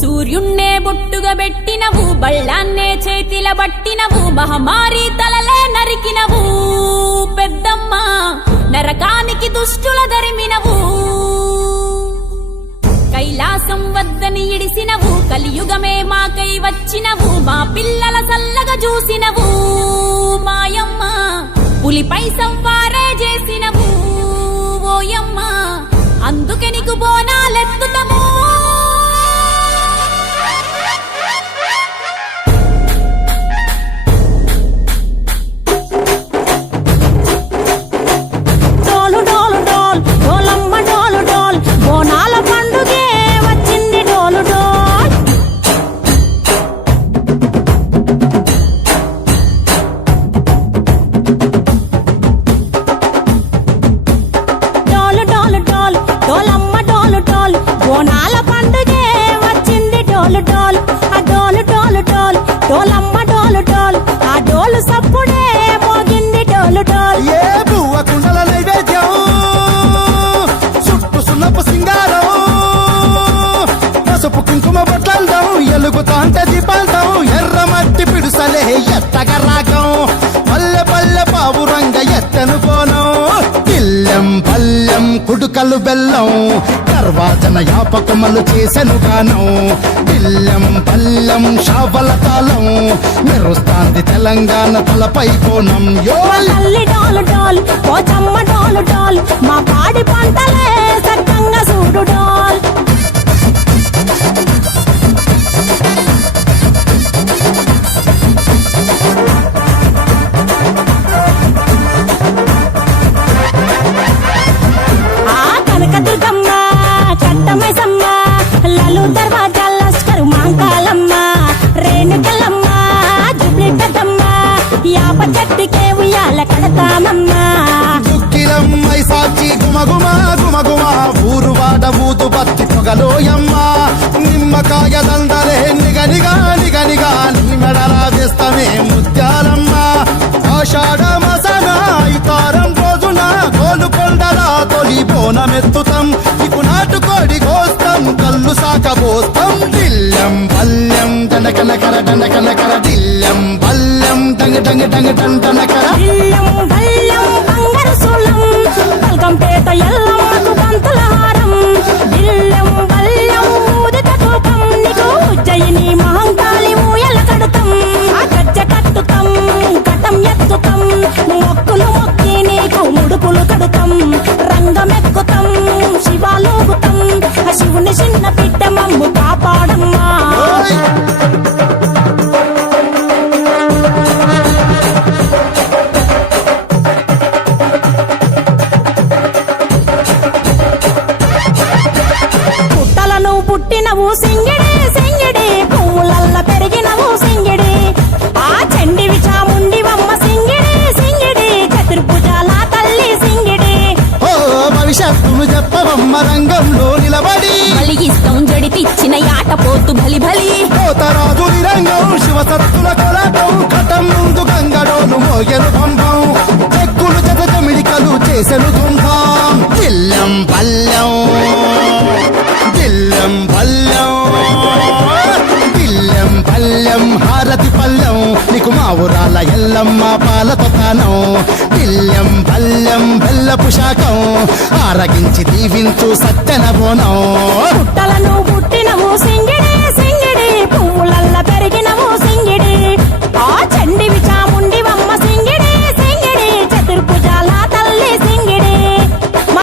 సూర్యున్నే బొట్టుగా పెట్టినవు, బళ్ళాన్నే చేతిల బట్టినవు, మహమారి తలలే నరికినవు పెద్దమ్మ, నరకానికి దుష్టుల దరిమినవు. కైలాసం వద్దని ఇడిసినవు, కలియుగమే మాకై వచ్చినవు, మా పిల్లల చల్లగా చూసినవు మాయమ్మ, పులిపై సంవారే చేసినవు ఓయమ్మ, అందుకే నీకు బోనాలెత్తుతము. ఎలుగుతాంటే దీపాలతం ఎర్రమట్టి పిడుసలే ఎత్తగరాగం, పల్లె పల్లె పావురంగ ఎత్తను కోనం, పిల్లెం పల్లెం కుడుకలు బెల్లం, దర్వాజన యాపకమలు చేసెను గానం, పిల్లెం పల్లెం షావల తాళం, మెరుస్తాంది తెలంగాణ తలపై కోణం. మా పాడి పంటలే సక్కంగా చూడు డాల్. చెట్టుకే ఉయ్యాల కడతామమ్మా, దుక్కిలమ్మై సాచి గుమగుమా గుమగుమా, ఊరు వాడ ఊదు బత్తి పొగలోయమ్మ, నిమ్మకాయ దండలే నిగనిగా నిగనిగా, నీ మెడలా వేస్తామే ముత్యాలమ్మ, ఆషాఢ మసన ఇతారం రోజున గోలుకొండలా తొలి బోనమెత్తుతాం, ఇకు నాటుకోడి కోస్తాం, కళ్ళు సాకబోస్తాం, దిల్లెం పల్లెం దండకనకర దండకనకర, దిల్లెం పల్లెం డంగ డంగ డంగ డండనకర, దిల్లెం పల్లెం బంగారు సూలం, బల్కంపేట ఎల్లమ్మకు పంతుల హారం, దిల్లెం పల్లెం ఊదిత ధూపం, నీకు ఉజ్జయిని మహంకాళి ఊయల కడుతాం, ఆ గజ్జ కట్టుతాం, కటం ఎత్తుతాం, మొక్కులు మొక్కి నీకు ముడుపులు కడుతాం, రంగమెక్కుతాం, శివాలోగుతాం, ఆ శివుని చిన్న బిడ్డ మమ్ము కాపాడమ్మా. పుట్టినవు సింగిడి సింగిడి, పువ్వులల్ల పెరిగినవు సింగిడి, ఆ చండివి చాముండివమ్మ సింగిడి సింగిడి, చతుర్భుజాల తల్లి సింగిడి. ఓ భవిష్యత్తును చెప్పవమ్మ రంగంలో నిలబడి, బలిగిస్తాం జడితిచ్చిన యాట పోతు బలి బలి, పోతరాజు రంగం శివసత్తుల కొలటం, కటం ముందు గంగడోను మోగెను పంపం, చెక్కులు జత జమిడికలు చేసెను తుంభం, పిల్లం పల్లెం పిల్లం పల్లెం పిల్లం పల్లెం హారతి పల్లెం, నీకు మా ఊరాల ఎల్లమ్మ పాలతో కానం, పిల్లం పల్లెం బెల్లపు శాఖం, ఆరగించి దీవించు సత్యన బోనం. పుట్టలను